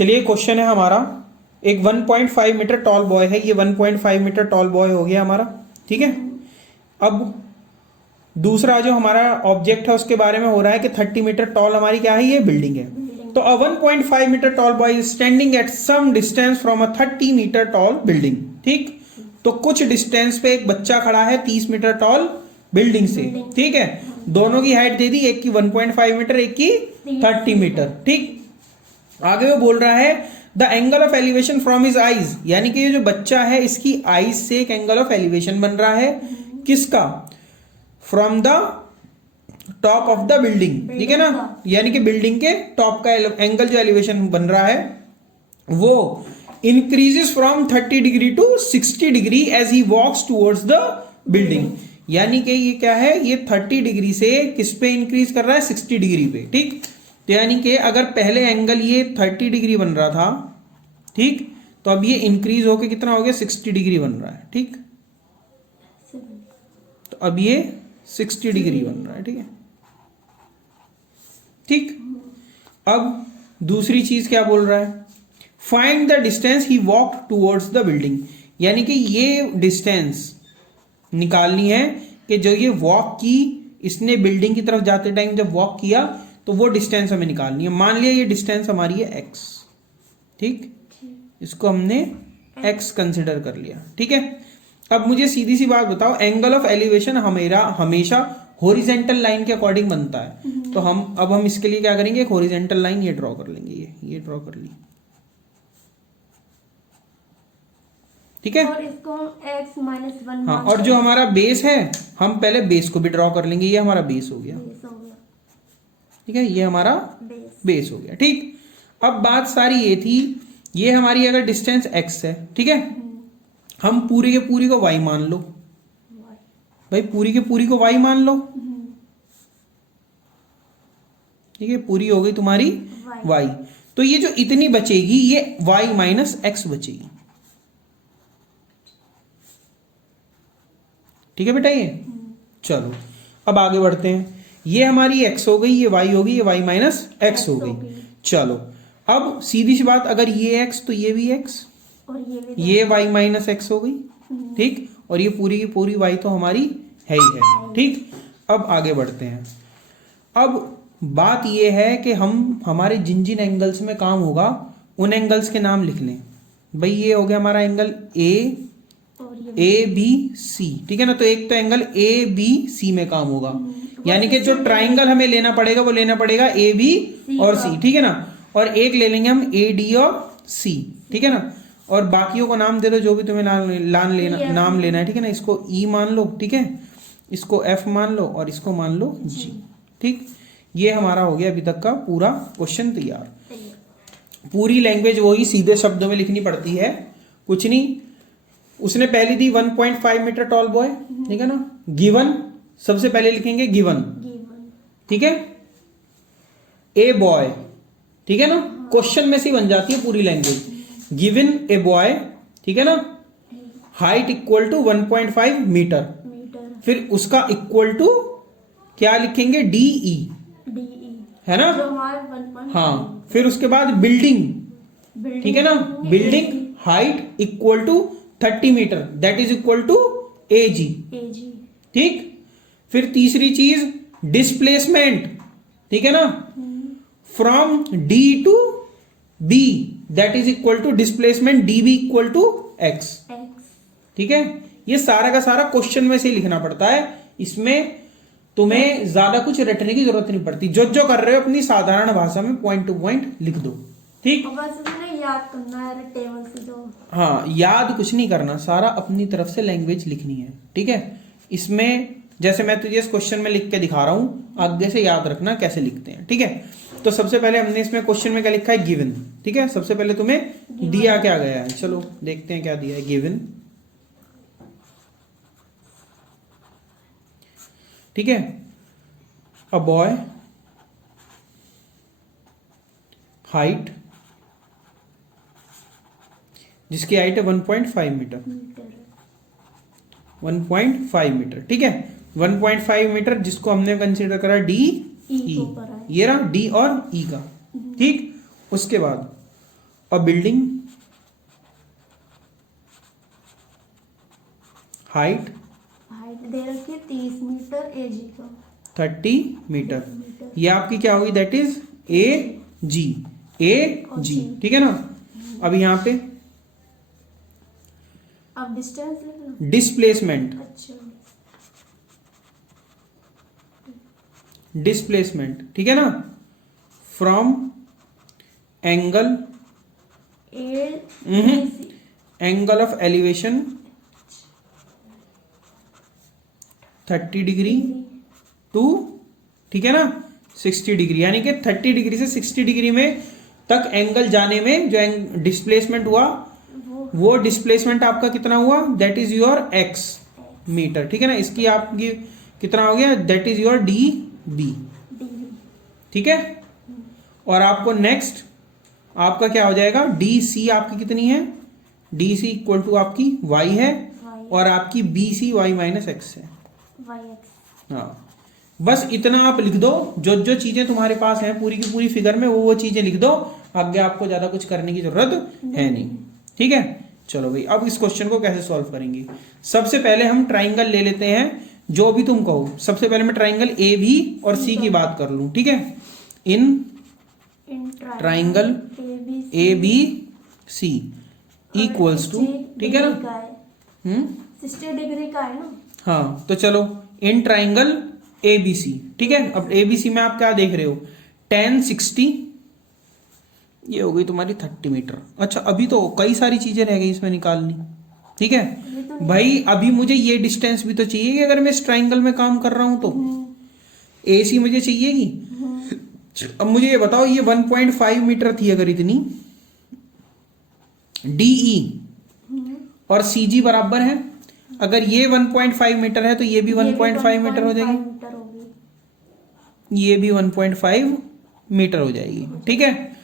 चलिए क्वेश्चन है हमारा, एक 1.5 मीटर टॉल बॉय है, ये 1.5 मीटर टॉल बॉय हो गया हमारा, ठीक है। अब दूसरा जो हमारा ऑब्जेक्ट है उसके बारे में हो रहा है कि 30 मीटर टॉल हमारी क्या है, ये बिल्डिंग है। तो a 1.5 metre tall boy is standing at some distance from a 30 metre tall building, ठीक। तो कुछ डिस्टेंस पे एक बच्चा खड़ा है 30 मीटर टॉल बिल्डिंग से, ठीक है। दोनों की हाइट दे दी, एक की 1.5 मीटर, एक की 30 मीटर, ठीक। आगे वो बोल रहा है the angle of elevation from his eyes, यानी कि ये जो बच्चा है इसकी आईज से एक एंगल ऑफ एलिवेशन बन रहा है, किसका, from the top of the building, ठीक है ना, यानी कि बिल्डिंग के टॉप का एंगल जो एलिवेशन बन रहा है वो increases from 30 degree to 60 degree as he walks towards the building. यानी कि ये क्या है, ये 30 डिग्री से किस पे इंक्रीज कर रहा है, 60 डिग्री पे, ठीक। तो यानी कि अगर पहले एंगल ये 30 डिग्री बन रहा था, ठीक, तो अब ये इंक्रीज होके कितना हो गया, 60 डिग्री बन रहा है, ठीक। तो अब ये 60 डिग्री बन रहा है, ठीक है, ठीक। अब दूसरी चीज क्या बोल रहा है, find the distance he walk towards the building, यानी कि ये डिस्टेंस निकालनी है कि जो ये वॉक की, इसने बिल्डिंग की तरफ जाते टाइम जब वॉक किया तो वो डिस्टेंस हमें निकालनी है। मान लिया ये डिस्टेंस हमारी है x, ठीक, इसको हमने x कंसिडर कर लिया, ठीक है। अब मुझे सीधी सी बात बताओ, एंगल ऑफ एलिवेशन हमेशा हॉरिजेंटल लाइन के अकॉर्डिंग बनता है। तो हम इसके लिए क्या करेंगे, एक हॉरिजेंटल लाइन ये ड्रॉ कर लेंगे, ये ड्रॉ कर ली, ठीक है। और इसको x-1, हाँ, और जो हमारा बेस है हम पहले बेस को भी ड्रॉ कर लेंगे, ये हमारा बेस हो गया, ठीक है, ये हमारा बेस हो गया, ठीक। अब बात सारी ये थी, ये हमारी अगर डिस्टेंस x है, ठीक है, हम पूरी के पूरी को y मान लो, भाई पूरी के पूरी को y मान लो, ठीक है, पूरी हो गई तुम्हारी y। तो ये जो इतनी बचेगी ये y माइनस x बचेगी, ठीक है बेटा। ये चलो अब आगे बढ़ते हैं, ये हमारी x हो गई, ये y हो गई, ये y माइनस x हो गई। चलो अब सीधी सी बात, अगर ये x तो ये भी x, और ये y माइनस x हो गई, ठीक, और ये पूरी की पूरी y तो हमारी है ही है, ठीक। अब आगे बढ़ते हैं। अब बात ये है कि हम हमारे जिन जिन एंगल्स में काम होगा उन एंगल्स के नाम लिख लें। भाई ये हो गया हमारा एंगल ए बी सी, ठीक है ना। तो एक तो एंगल ए बी सी में काम होगा, यानी कि जो ट्राइंगल हमें लेना पड़ेगा वो लेना पड़ेगा ए बी और सी, ठीक है ना। और एक ले लेंगे हम ए डी और सी, ठीक है ना। और बाकियों को नाम दे दो, जो भी तुम्हें नाम लेना है, ठीक है ना। इसको ई मान लो, ठीक है, इसको एफ मान लो और इसको मान लो जी, ठीक। ये हमारा हो गया अभी तक का पूरा क्वेश्चन तैयार। पूरी लैंग्वेज वही सीधे शब्दों में लिखनी पड़ती है, कुछ नहीं। उसने पहली दी 1.5 मीटर टॉल बॉय, ठीक है ना। गिवन सबसे पहले लिखेंगे गिवन, ठीक है, ए बॉय, ठीक है ना। क्वेश्चन में से बन जाती है पूरी लैंग्वेज। गिवन ए बॉय, ठीक है ना, हाइट इक्वल टू 1.5 मीटर, फिर उसका इक्वल टू क्या लिखेंगे, डी ई, है ना। हाँ, फिर उसके बाद बिल्डिंग, ठीक है ना, बिल्डिंग हाइट इक्वल टू 30 मीटर, that is equal to A G, ठीक। फिर तीसरी चीज डिस्प्लेसमेंट, ठीक है ना, from D to B, that is equal to displacement D B equal to X, ठीक है। ये सारा का सारा क्वेश्चन में से ही लिखना पड़ता है, इसमें तुम्हें ज्यादा कुछ रटने की जरूरत नहीं पड़ती। जो जो कर रहे हो अपनी साधारण भाषा में पॉइंट टू पॉइंट लिख दो, ठीक। याद करना है टेबल से जो, हाँ, याद कुछ नहीं करना, सारा अपनी तरफ से लैंग्वेज लिखनी है, ठीक है। इसमें जैसे मैं तुझे इस क्वेश्चन में लिख के दिखा रहा हूं, आगे से याद रखना कैसे लिखते हैं, ठीक है। तो सबसे पहले हमने इसमें क्वेश्चन में क्या लिखा है, गिवन, ठीक है। सबसे पहले तुम्हें दिया क्या गया है, चलो देखते हैं क्या दिया है। गिवन, ठीक है, अ बॉय हाइट, जिसकी हाइट है 1.5 मीटर, 1.5 मीटर, ठीक है। 1.5 मीटर जिसको हमने कंसीडर करा डी ई, ये रहा डी और ई का, ठीक। उसके बाद अ बिल्डिंग हाइट दे रखी है 30 मीटर एजी का 30 मीटर, ये आपकी क्या होगी, that is a ji, A G, ठीक है ना। अब यहाँ पे अब डिस्टेंस लिखना। डिस्प्लेसमेंट, अच्छा डिस्प्लेसमेंट, ठीक है ना, from angle angle of elevation 30 degree to, ठीक है ना, 60 डिग्री, यानी कि 30 डिग्री से 60 डिग्री में तक एंगल जाने में जो डिस्प्लेसमेंट हुआ वो डिस्प्लेसमेंट आपका कितना हुआ, that is your X metre, ठीक है ना। इसकी आपकी कितना हो गया, that is your D B, ठीक है। और आपको नेक्स्ट आपका क्या हो जाएगा, डी सी आपकी कितनी है, डी सी इक्वल टू आपकी वाई है, और आपकी B C Y minus X है। हाँ, बस इतना आप लिख दो, जो जो चीजें तुम्हारे पास हैं पूरी की पूरी फिगर में वो चीजें लिख दो, आगे आपको ज्यादा कुछ करने की जरूरत है नहीं, ठीक है। चलो भाई, अब इस क्वेश्चन को कैसे सॉल्व करेंगे। सबसे पहले हम ट्राइंगल ले लेते हैं, जो भी तुम कहो। सबसे पहले मैं ट्राइंगल ए बी और सी की बात कर लूं, ठीक है। In triangle A B C equals to, ठीक है ना, 60 डिग्री का है ना। हाँ, तो चलो इन ट्राइंगल ए बी सी, ठीक है। अब ए बी सी में आप क्या देख रहे हो, 10 60, ये हो गई तुम्हारी 30 मीटर। अच्छा, अभी तो कई सारी चीजें रह गई इसमें निकालनी, ठीक है भाई। अभी मुझे ये डिस्टेंस भी तो चाहिए कि अगर मैं इस ट्राइंगल में काम कर रहा हूं तो ए सी मुझे चाहिएगी। अब मुझे ये बताओ, ये 1.5 मीटर थी अगर इतनी, डीई और सी जी बराबर है, अगर ये 1.5 मीटर है तो ये भी 1.5 मीटर हो जाएगी, ये भी 1.5 मीटर हो जाएगी, ठीक है।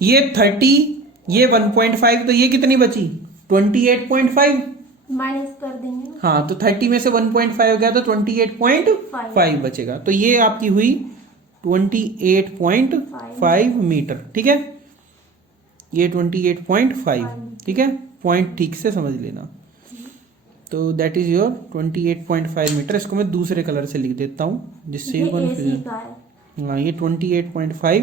ये 30, ये 1.5, तो ये कितनी बची, 28.5 माइनस कर देंगे। हाँ, तो 30 में से 1.5 गया तो 28.5 बचेगा, तो ये आपकी हुई 28.5 मीटर, ठीक है। ये 28.5, ठीक है, पॉइंट ठीक से समझ लेना। तो दैट इज योर 28.5 मीटर। इसको मैं दूसरे कलर से लिख देता हूं जिससे ये कंफ्यूजन, हाँ, ये 28.5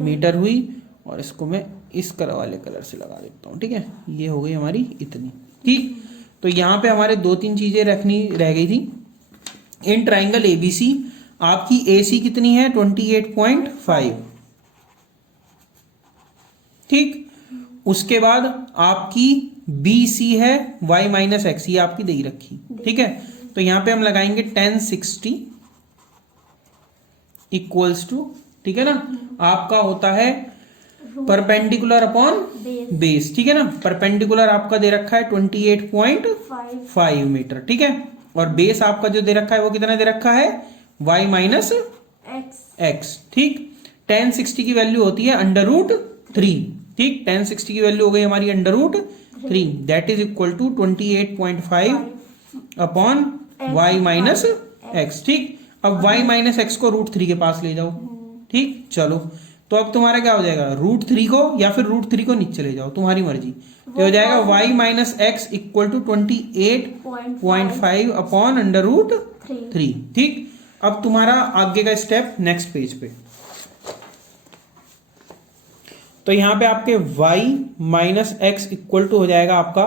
मीटर हुई, और इसको मैं इस कलर वाले कलर से लगा देता हूँ, ठीक है। ये हो गई हमारी इतनी, ठीक। तो यहाँ पे हमारे 2-3 चीजें रखनी रह गई थी। इन ट्राइंगल एबीसी आपकी एसी कितनी है, 28.5, ठीक। उसके बाद आपकी बीसी है y माइनस एक्स, ये आपकी दे रखी, ठीक है। तो यहाँ पे हम लगाएंगे 1060 इक्वल्स टू, ठीक है ना, आपका होता है परपेंडिकुलर अपॉन बेस, ठीक है ना। परपेंडिकुलर आपका दे रखा है 28.5 मीटर, ठीक है। और बेस आपका जो दे रखा है वो कितना दे रखा है, y माइनस एक्स, ठीक। 1060 की वैल्यू होती है √3, ठीक। 1060 की वैल्यू हो गई हमारी √3, that is equal to 28.5 upon y minus X, ठीक। अब y माइनस एक्स को √3 के पास ले जाओ, ठीक। चलो, तो अब तुम्हारा क्या हो जाएगा, √3 को या फिर √3 को नीचे ले जाओ, तुम्हारी मर्जी। तो हो जाएगा y minus X equal to 28.5 upon √3, ठीक। अब तुम्हारा आगे का स्टेप नेक्स्ट पेज पे। तो यहाँ पे आपके y minus X equal to हो जाएगा आपका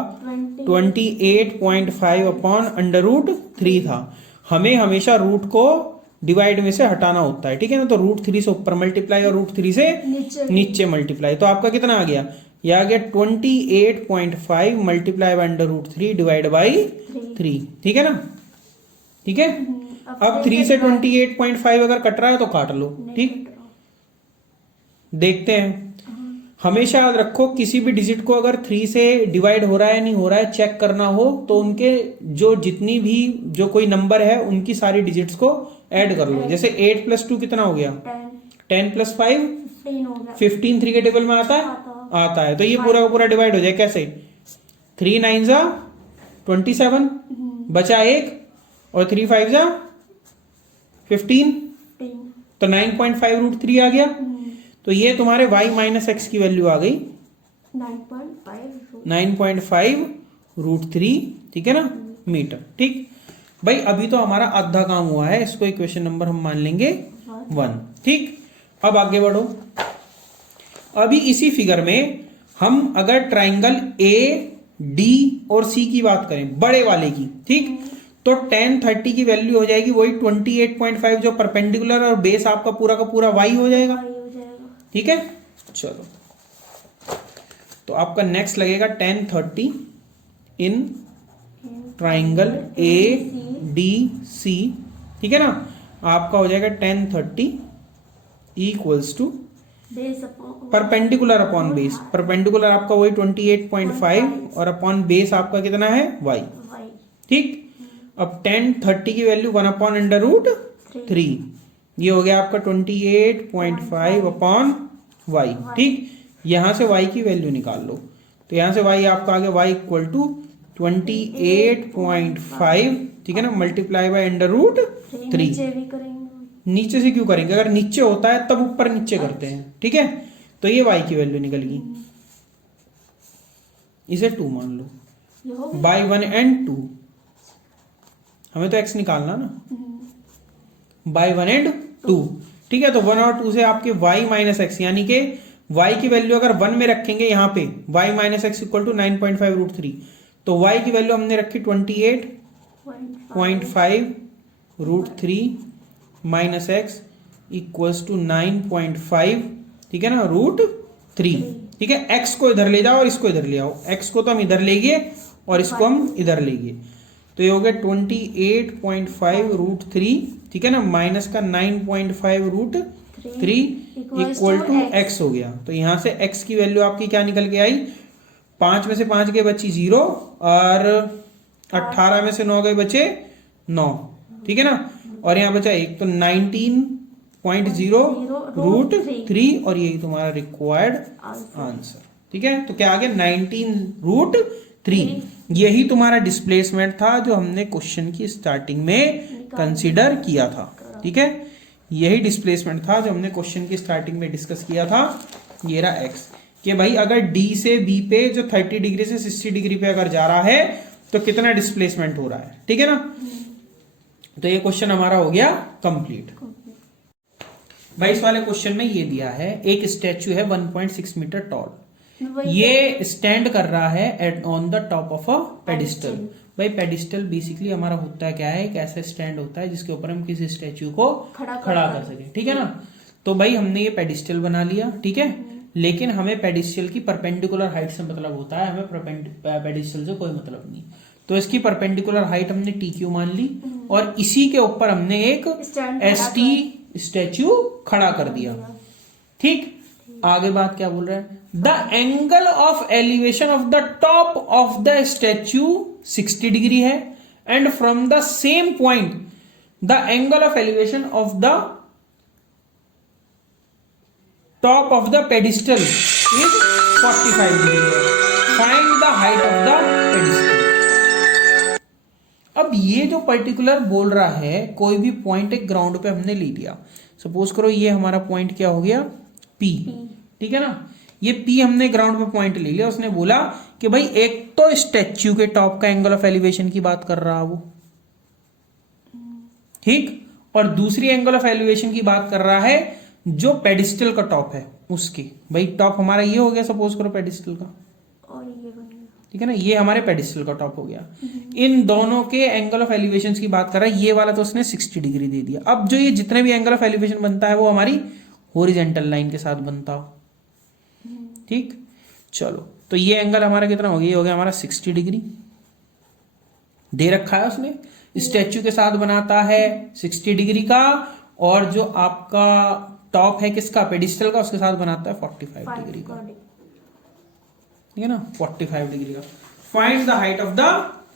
28.5 अपॉन √3 था। हमें हमेशा रूट को डिवाइड में से हटाना होता है, ठीक है ना। तो √3 से ऊपर मल्टीप्लाई और √3 से नीचे मल्टीप्लाई, तो आपका कितना आ गया, यह आ गया 28.5 मल्टीप्लाई बाय √3 डिवाइड बाई 3, ठीक है ना, ठीक है। अब 3 से 28.5 अगर कट रहा है तो काट लो, ठीक। देखते हैं, हमेशा याद रखो किसी भी डिजिट को अगर 3 से डिवाइड हो रहा है नहीं हो रहा है चेक करना हो तो उनके जो जितनी भी जो कोई नंबर है उनकी सारी डिजिट्स को ऐड कर लो। जैसे 8 + 2 कितना हो गया, 10 + 5 15, 3 के टेबल में आता है। तो ये पूरा का पूरा डिवाइड हो जाए कैसे, 3 9 जा 27 बचा 1 और 3 5 जा 15, तो 9.5 √3 आ गया। तो ये तुम्हारे y माइनस एक्स की वैल्यू आ गई 9.5 9.5√3, ठीक है ना, मीटर। ठीक भाई, अभी तो हमारा आधा काम हुआ है, इसको इक्वेशन नंबर हम मान लेंगे 1। ठीक, अब आगे बढ़ो। अभी इसी फिगर में हम अगर ट्राइंगल ए डी और सी की बात करें, बड़े वाले की, ठीक, तो tan 30 की वैल्यू हो जाएगी वही 28.5 जो परपेंडिकुलर, और बेस आपका पूरा का पूरा y हो जाएगा। हो जाएगा। ठीक है, चलो, तो आपका नेक्स्ट लगेगा tan 30 in triangle A D C, ठीक है ना, आपका हो जाएगा tan 30 equals to base upon perpendicular upon base. Perpendicular आपका वही 28.5 और अपॉन बेस आपका कितना है y। वाई। ठीक, अब tan 30 की वैल्यू 1/√3, ये हो गया आपका 28.5 अपॉन y। ठीक, यहां से y की वैल्यू निकाल लो, तो यहां से y आपका आ गया y इक्वल टू 28.5, ठीक है ना, मल्टीप्लाई बाय √3। नीचे भी करेंगे। नीचे से क्यों करेंगे, अगर नीचे होता है तब ऊपर नीचे करते हैं। ठीक है, तो ये y की वैल्यू निकल गई, इसे 2 मान लो, ये हो गया। बाई 1 एंड 2, हमें तो x निकालना ना, बाई 1 एंड 2। ठीक है, तो 1 और 2 से आपके y माइनस एक्स, यानी कि y की वैल्यू अगर 1 में रखेंगे यहाँ पे, y minus X equal to 9.5√3, तो y की वैल्यू हमने रखी 28.5√3 माइनस एक्स इक्वल्स टू 9.5, ठीक है ना, √3। ठीक है, x को इधर ले जाओ और इसको इधर ले आओ, x को तो हम इधर ले गए और इसको हम इधर ले गए, तो ये हो गया 28.5√3, ठीक है ना, माइनस का 9.5√3 इक्वल टू x हो गया। तो यहां से x की वैल्यू आपकी क्या निकल के आई, 5 में से 5 गए बची 0, और 18 में से 9 गए बचे 9, ठीक है ना, और यहाँ बचा 1, तो 19.0√3, और यही तुम्हारा रिक्वायर्ड आंसर। ठीक है, तो क्या आ गया 19√3। यही तुम्हारा डिस्प्लेसमेंट था जो हमने क्वेश्चन की स्टार्टिंग में कंसीडर किया था। ठीक है, यही डिस्प्लेसमेंट था जो हमने क्वेश्चन की स्टार्टिंग में डिस्कस किया था। ये रहा x, कि भाई अगर d से b पे जो 30 डिग्री से 60 डिग्री पे अगर जा रहा है तो कितना डिस्प्लेसमेंट हो रहा है। ठीक है ना, तो ये क्वेश्चन हमारा हो गया कंप्लीट। भाई इस वाले क्वेश्चन में ये दिया है, एक स्टैचू है 1.6 मीटर टॉल, ये स्टैंड कर रहा है at on the top of a pedestal. भाई पेडिस्टल बेसिकली हमारा होता है क्या है, एक ऐसा स्टैंड होता है जिसके ऊपर हम किसी स्टैचू को खड़ा कर सके। ठीक है ना, तो भाई हमने ये पेडिस्टल बना लिया, ठीक है, लेकिन हमें पेडिस्टल की परपेंडिकुलर हाइट से मतलब होता है, हमें पेडिस्टल से कोई मतलब नहीं। तो इसकी परपेंडिकुलर हाइट हमने TQ मान ली, और इसी के ऊपर हमने एक ST स्टैचू खड़ा कर दिया। ठीक, आगे बात क्या बोल रहा है, the angle of elevation of the top of the statue 60 degree है, and from the same point the angle of elevation of the top of the pedestal is 45 degree. Find the height of the pedestal. अब ये जो particular बोल रहा है, कोई भी point एक ग्राउंड पे हमने ले लिया, सपोज करो ये हमारा पॉइंट क्या हो गया P, ठीक है ना, ये P हमने ग्राउंड पे पॉइंट ले लिया। उसने बोला कि भाई एक तो स्टैच्यू के टॉप का एंगल ऑफ एलिवेशन की बात कर रहा है वो, ठीक, और दूसरी एंगल ऑफ एलिवेशन की बात कर रहा है जो पेडिस्टल का टॉप है उसकी। भाई टॉप हमारा ये हो गया सपोज करो पेडिस्टल का, और ये बन गया, ठीक है ना, ये हमारे पेडिस्टल का टॉप हो गया। इन दोनों के एंगल ऑफ एलिवेशन की बात कर रहा है, ये वाला तो उसने 60 डिग्री दे दिया। अब जो ये जितने भी एंगल ऑफ एलिवेशन बनता है वो हमारी हॉरिजॉन्टल लाइन के साथ बनता हो। ठीक, चलो, तो ये एंगल हमारा कितना हो गया, ये हो गया हमारा 60 डिग्री दे रखा है उसने, स्टैच्यू के साथ बनाता है 60 डिग्री का, और जो आपका टॉप है किसका, पेडिस्टल का, उसके साथ बनाता है 45 डिग्री का, ठीक है ना, 45 डिग्री का। Find the height of the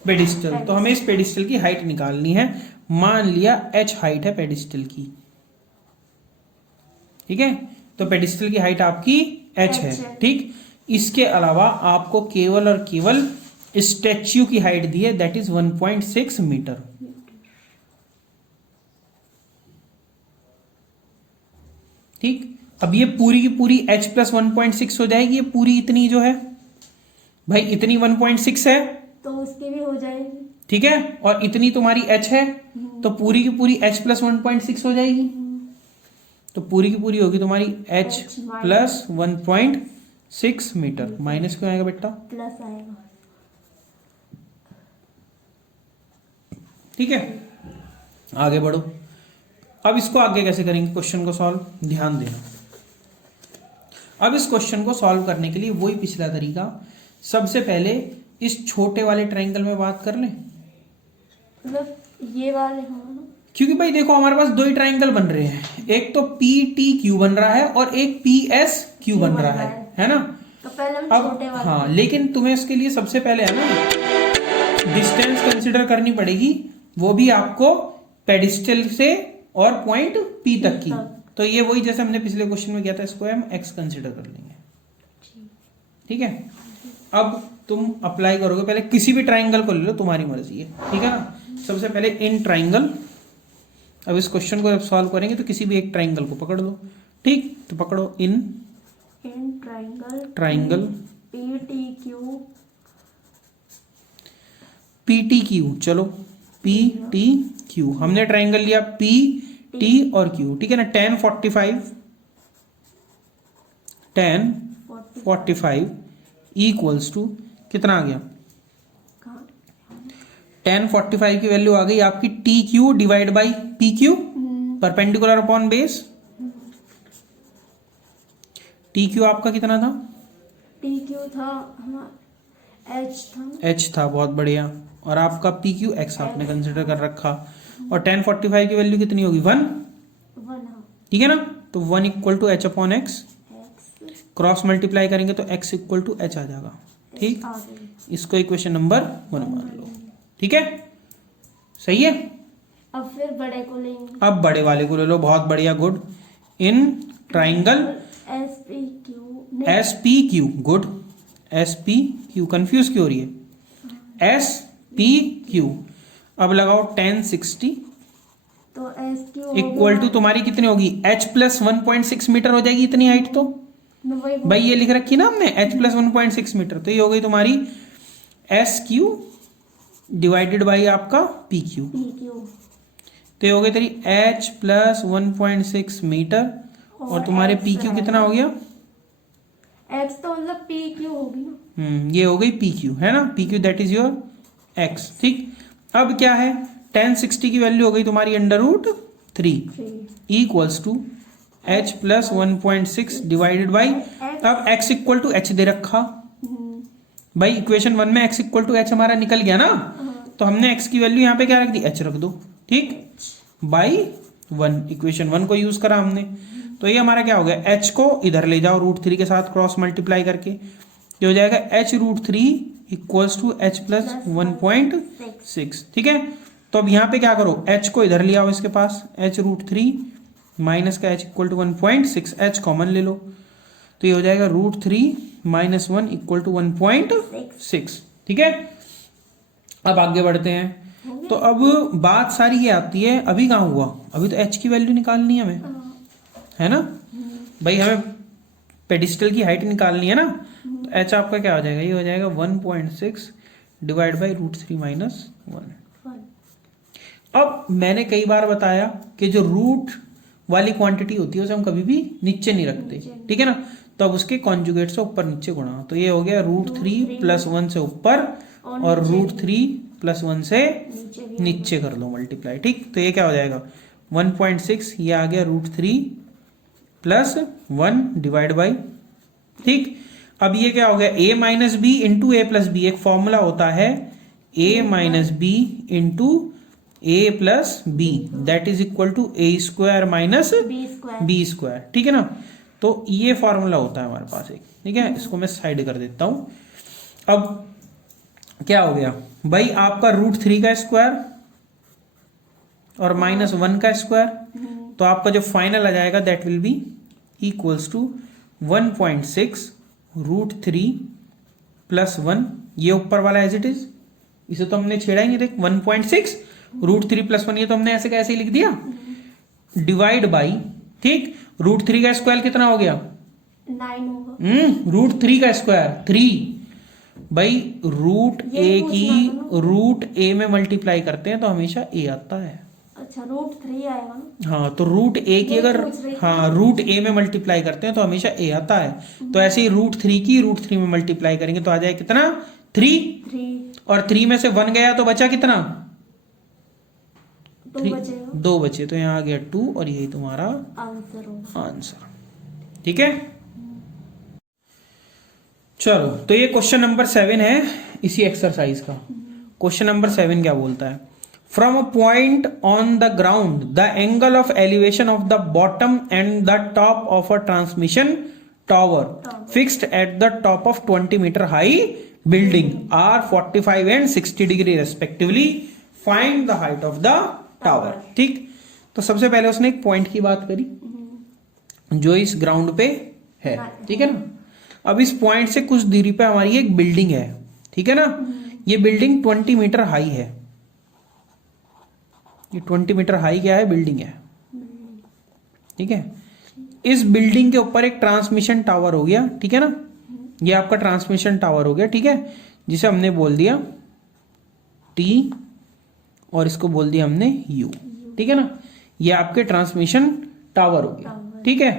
pedestal, तो हमें इस पेडिस्टल की हाइट निकालनी है। मान लिया h हाइट है पेडिस्टल की, ठीक है, तो पेडिस्टल की हाइट आपकी h है। ठीक, इसके अलावा आपको केवल और केवल स्टैच्यू की हाइट दी है, दैट इज 1.6 मीटर। ठीक, अब ये पूरी की पूरी h + 1.6 हो जाएगी, ये पूरी इतनी जो है भाई इतनी 1.6 है, तो उसकी भी हो जाएगी। ठीक है, और इतनी तुम्हारी h है, तो पूरी की पूरी h प्लस 1.6 हो जाएगी। तो पूरी की पूरी होगी तुम्हारी h प्लस 1.6 मीटर। माइनस क्यों आएगा बेटा? प्लस आएगा। ठीक है, आगे बढ़ो। अब इसको आगे कैसे करेंगे क्वेश्चन को सॉल्व, ध्यान देना। अब इस क्वेश्चन को सॉल्व करने के लिए वही पिछला तरीका, सबसे पहले इस छोटे वाले ट्रायंगल में बात कर लें, मतलब ये वाले हाँ। क्योंकि भाई देखो हमारे पास दो ही ट्रायंगल बन रहे हैं, एक तो पी टी क्यू बन रहा है और एक पी एस क्यू बन रहा है ना। तो पहले हम अब छोटे वाले। हाँ, लेकिन तुम्हें इसके लिए सबसे पहले है ना डिस्टेंस कंसीडर करनी पड़ेगी, वो भी आपको पेडिस्टल से और पॉइंट पी तक की। तो ये वही जैसे हमने पिछले क्वेश्चन में किया था, इसको हम एक्स कंसीडर कर लेंगे। ठीक है, अब तुम अप्लाई करोगे, पहले किसी भी ट्रायंगल को ले लो, तुम्हारी मर्जी है, ठीक है ना। सबसे पहले इन ट्रायंगल, अब इस क्वेश्चन को जब सॉल्व करेंगे तो किसी भी एक ट्रायंगल को पकड़ लो, ठीक। तो पकड़ो in triangle P T Q. चलो पी टी क्यू, हमने ट्रायंगल लिया पी टी और क्यू, ठीक है ना। 10 45 इक्वल्स टू कितना आ गया? 10 45 की वैल्यू आ गई आपकी T Q divide by P Q, perpendicular upon base. T Q आपका कितना था? टी क्यू था हमारा एच था, बहुत बढ़िया। और आपका पी क्यू एक्स आपने कंसिडर कर रखा। और 10 45 की वैल्यू कितनी होगी? 1, ठीक है ना। तो 1 equal to H upon X, cross multiply करेंगे तो x इक्वल टू एच आ जाएगा, ठीक। इसको इक्वेशन नंबर 1 मान लो, ठीक है, सही है। अब फिर बड़े को लेंगे, अब बड़े वाले को ले लो, बहुत बढ़िया, good. In triangle S P Q, good, S P Q, confuse क्यों हो रही है? S P Q. अब लगाओ 10 60, तो एस क्यू इक्वल टू तुम्हारी कितनी होगी? h प्लस 1.6 मीटर हो जाएगी इतनी हाइट। तो भाई ये लिख रखी ना हमने h प्लस 1.6 मीटर, तो ये हो गई तुम्हारी एस क्यू डिवाइडेड बाई आपका पी क्यू। तो ये हो गई तेरी h प्लस 1.6 मीटर, और तुम्हारे पी क्यू कितना हो गया? x तो मतलब पी क्यू होगी ना। ये हो गई पी क्यू, है ना। P Q that is your x, ठीक। अब क्या है? 10 60 की वैल्यू हो गई तुम्हारी √3 equals to h plus 1.6 divided by, अब x इक्वल टू एच दे रखा भाई। इक्वेशन 1 में x इक्वल टू एच हमारा निकल गया ना, तो हमने x की वैल्यू यहाँ पे क्या रख दी? h रख दो, ठीक, बाई 1। इक्वेशन 1 को यूज करा हमने, तो ये हमारा क्या हो गया? h को इधर ले जाओ √3 के साथ क्रॉस मल्टीप्लाई करके, ये हो जाएगा h √3 equals to h plus 1.6, ठीक है। तो अब यहाँ पे क्या करो? h को इधर ले आओ इसके पास, h √3 माइनस का h equal to 1.6, h common ले लो, तो ये हो जाएगा √3 माइनस 1 इक्वल टू 1.6, ठीक है। अब आगे बढ़ते हैं। तो अब बात सारी ये आती है, अभी कहाँ हुआ? अभी तो h की वैल्यू निकालनी है हमें, है ना भाई, हमें पेडिस्टल की हाइट निकालनी है ना। तो h आपका क्या हो जाएगा? ये हो जाएगा 1.6 डिवाइड बाई √3 माइनस 1। अब मैंने कई बार बताया कि जो रूट वाली क्वांटिटी होती है उसे हम कभी भी नीचे नहीं रखते, ठीक है ना। तो अब उसके कॉन्जुगेट से ऊपर नीचे गुणा, तो ये हो गया √3 प्लस 1 से ऊपर और √3 प्लस 1 से नीचे कर लो मल्टीप्लाई, ठीक। तो ये क्या हो जाएगा? 1.6, ये आ गया √3 प्लस 1 डिवाइड बाई, ठीक। अब ये क्या हो गया? a minus B into A plus B, एक फॉर्मूला होता है a minus B into a plus B, that is equal to a square minus B square, ठीक है ना। तो ये फॉर्मूला होता है हमारे पास एक, ठीक है। इसको मैं साइड कर देता हूं। अब क्या हो गया भाई? आपका √3 का स्क्वायर और माइनस 1 का स्क्वायर, तो आपका जो फाइनल आ जाएगा that will be equals to 1.6 √3 plus 1, ये ऊपर वाला एज इट इज, इसे तो हमने छेड़ा ही नहीं, देख 1.6 √3 प्लस 1, ये तो हमने ऐसे कैसे ही लिख दिया, डिवाइड बाई, ठीक। √3 का स्क्वायर कितना हो गया? 9 होगा। √3 का स्क्वायर 3, भाई रूट ये ए पूछना की था ना। रूट ए में मल्टीप्लाई करते हैं तो हमेशा ए आता है। अच्छा √3 आएगा ना। हाँ तो रूट ए की ये अगर पूछ रही थी। हाँ रूट ए में मल्टीप्लाई करते हैं तो हमेशा ए आता है। तो ऐसे ही √3 की √3 में मल्टीप्लाई करेंगे तो आ जाए कितना 3 3 और 3 में से 1 गया तो बचा कितना 2 3 बचेगा। 2 बचे तो यहाँ आ गया 2 और यही तुम्हारा आंसर होगा। आंसर। ठीक है चलो तो ये क्वेश्चन नंबर 7 है इसी एक्सरसाइज का। क्वेश्चन नंबर 7 क्या बोलता है from a point on the ground the angle of elevation of the bottom and the top of a transmission tower fixed at the top of 20 metre high building are 45 and 60 degree respectively find the height of the tower. ठीक तो सबसे पहले उसने एक point की बात करी जो इस ग्राउंड पे है। ठीक है ना। अब इस पॉइंट से कुछ दूरी पे हमारी एक बिल्डिंग है। ठीक है ना। ये बिल्डिंग 20 मीटर हाई है। ये 20 मीटर हाई क्या है बिल्डिंग है। ठीक है। इस बिल्डिंग के ऊपर एक ट्रांसमिशन टावर हो गया। ठीक है ना। ये आपका ट्रांसमिशन टावर हो गया। ठीक है जिसे हमने बोल दिया टी और इसको बोल दिया हमने यू। ठीक है ना। ये आपके ट्रांसमिशन टावर हो गया। ठीक है।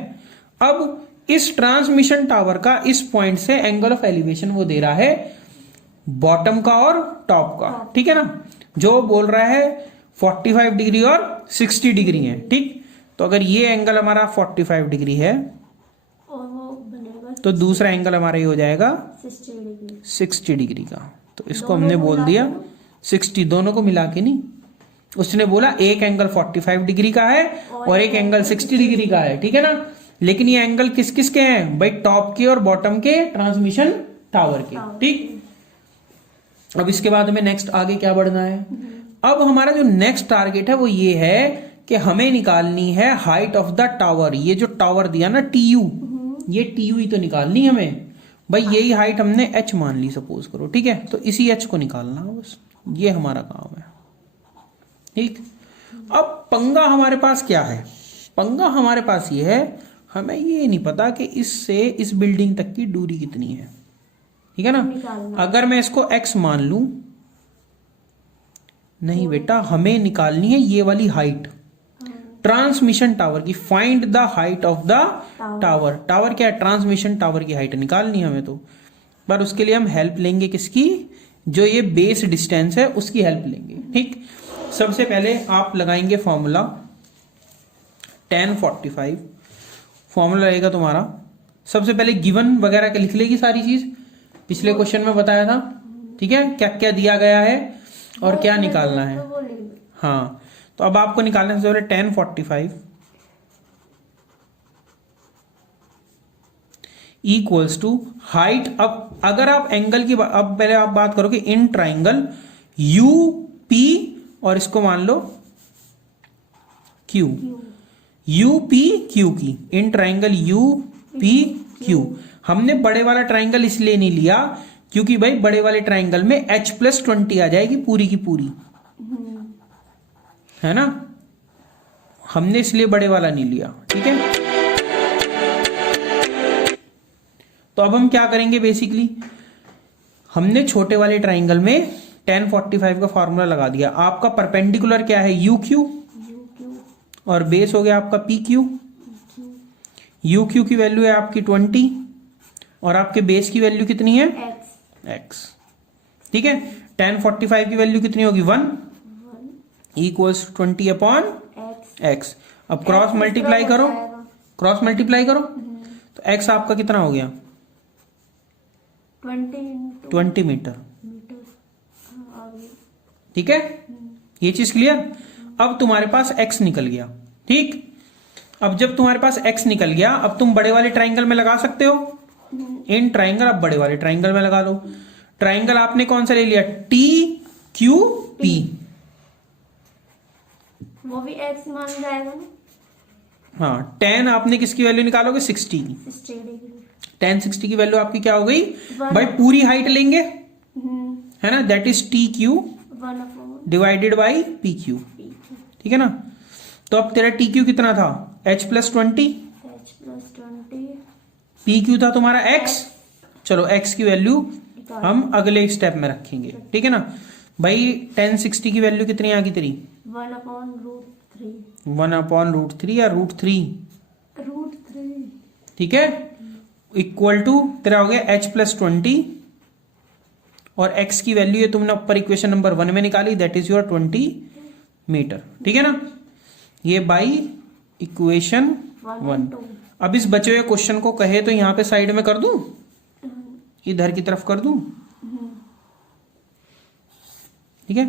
अब इस ट्रांसमिशन टावर का इस पॉइंट से एंगल ऑफ एलिवेशन वो दे रहा है बॉटम का और टॉप का। ठीक है ना। जो बोल रहा है 45 डिग्री और 60 डिग्री है। ठीक तो अगर ये एंगल हमारा 45 डिग्री है और वो बनेगा तो दूसरा एंगल हमारा ये हो जाएगा 60 डिग्री। 60 डिग्री का। तो इसको दोनों हमने को बोल मिला दिया के ना? 60 दोनों को मिला के नहीं। उसने बोला एक एंगल 45 डिग्री का है और एक एंगल 60 डिग्री का है। ठीक है ना। लेकिन ये एंगल किस किस के हैं भाई टॉप के और बॉटम के ट्रांसमिशन टावर के। ठीक अब इसके बाद हमें नेक्स्ट आगे क्या बढ़ना है। अब हमारा जो नेक्स्ट टारगेट है वो ये है कि हमें निकालनी है हाइट ऑफ द टावर। ये जो टावर दिया ना टीयू ये टीयू ही तो निकालनी है हमें। भाई यही हाइट हमने एच मान ली सपोज करो। ठीक है तो इसी एच को निकालना है बस ये हमारा काम है। ठीक अब पंगा हमारे पास क्या है। पंगा हमारे पास ये है हमें ये नहीं पता कि इससे इस बिल्डिंग तक की दूरी कितनी है। ठीक है ना। अगर मैं इसको x मान लूं नहीं बेटा हमें निकालनी है ये वाली हाइट ट्रांसमिशन टावर की। Find the height of the tower. Tower क्या है ट्रांसमिशन टावर की हाइट निकालनी है हमें तो। पर उसके लिए हम हेल्प लेंगे किसकी जो ये बेस डिस्टेंस है उसकी हेल्प लेंगे। ठीक सबसे पहले आप लगाएंगे फॉर्मूला tan 45। फॉर्मूला रहेगा तुम्हारा सबसे पहले गिवन वगैरह के लिख लेगी सारी चीज पिछले क्वेश्चन में बताया था। ठीक है क्या क्या दिया गया है और क्या निकालना है। हाँ तो अब आपको निकालने से पहले tan 45 इक्वल्स टू हाइट। अब अगर आप एंगल की अब पहले आप बात करोगे इन ट्राइंगल यू पी और इसको मान लो क्यू यू पी क्यू की in triangle U P Q. हमने बड़े वाला ट्राइंगल इसलिए नहीं लिया क्योंकि भाई बड़े वाले ट्राइंगल में h+20 आ जाएगी पूरी की पूरी है ना। हमने इसलिए बड़े वाला नहीं लिया। ठीक है तो अब हम क्या करेंगे बेसिकली हमने छोटे वाले ट्राइंगल में tan 45 का फॉर्मूला लगा दिया। आपका परपेंडिकुलर क्या है यू क्यू और बेस हो गया आपका पी क्यू। यू क्यू की वैल्यू है आपकी 20 और आपके बेस की वैल्यू कितनी है x। ठीक है tan 45 की वैल्यू कितनी होगी 1 इक्वल्स 20 अपॉन x। अब क्रॉस मल्टीप्लाई करो क्रॉस मल्टीप्लाई करो तो x आपका कितना हो गया 20 मीटर। ठीक है ये चीज क्लियर। अब तुम्हारे पास x निकल गया। ठीक अब जब तुम्हारे पास x निकल गया अब तुम बड़े वाले ट्राइंगल में लगा सकते हो इन ट्राइंगल। अब बड़े वाले ट्राइंगल में लगा लो। ट्राइंगल आपने कौन सा ले लिया टी क्यू पी वो भी x मान जाएगा ना। हाँ tan आपने किसकी वैल्यू निकालोगे 60 की। 60 डिग्री tan 60 की वैल्यू आपकी क्या हो गई भाई पूरी हाइट लेंगे है ना that is T Q 1 divided by P Q. ठीक है ना। तो अब तेरा टी क्यू कितना था h+20 पी क्यू था तुम्हारा x। चलो x की वैल्यू हम अगले स्टेप में रखेंगे, ठीक है ना भाई। tan 60 की वैल्यू कितनी आ गई तेरी? 1/√3। 1/√3 या √3, √3। ठीक है, इक्वल टू तेरा हो गया h+20 और x की वैल्यू है तुमने ऊपर इक्वेशन नंबर 1 में निकाली, दैट इज योर 20 मीटर, ठीक है ना। ये बाई इक्वेशन 1। अब इस बचे हुए क्वेश्चन को कहे तो यहां पे साइड में कर दूं, इधर की तरफ कर दूं, ठीक है।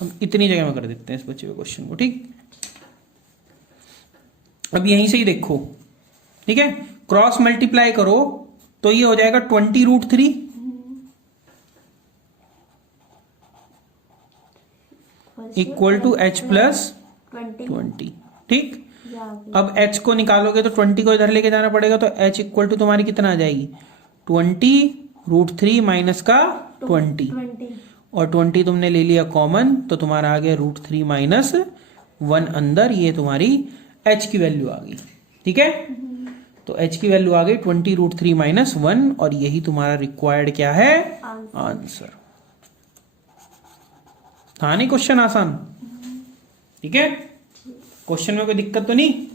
हम इतनी जगह में कर देते हैं इस बचे हुए क्वेश्चन को, ठीक। अब यहीं से ही देखो, ठीक है, क्रॉस मल्टीप्लाई करो तो ये हो जाएगा 20√3 इक्वल टू h+20, ठीक। अब h को निकालोगे तो 20 को इधर लेके जाना पड़ेगा, तो h इक्वल टू तुम्हारी कितना आ जाएगी? 20√3 माइनस का 20 और 20 तुमने ले लिया कॉमन, तो तुम्हारा आ गया √3 माइनस 1 अंदर, ये तुम्हारी h की वैल्यू आ गई, ठीक है। तो h की वैल्यू आ गई 20√3 माइनस 1 और यही तुम्हारा रिक्वायर्ड क्या है? आंसर। था नहीं क्वेश्चन आसान? ठीक है, क्वेश्चन में कोई दिक्कत तो नहीं?